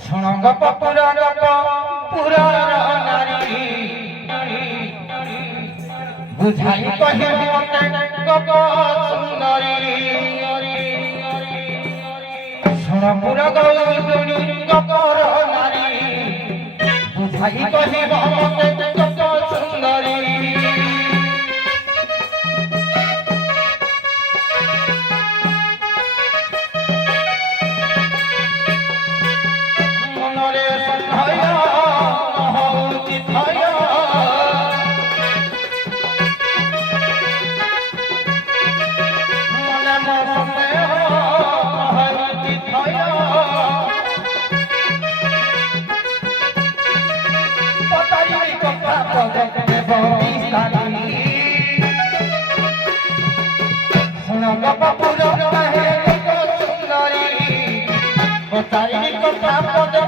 শুনগ পুরাণ পুরাণ নারী বুঝাই কহিব গপ সুন্দরী শুন পুরা গৌরী গপর নারী বুঝাই কহিব গপ সুন্দরী মনরে সন্ধায় নহৌতি ভয় মনে সন্দেহ নহৌতি ভয় পতাই কথা পদে ববিস্তারি শুনগ পুর কাহে সুন্দরী পতাই কথা পদে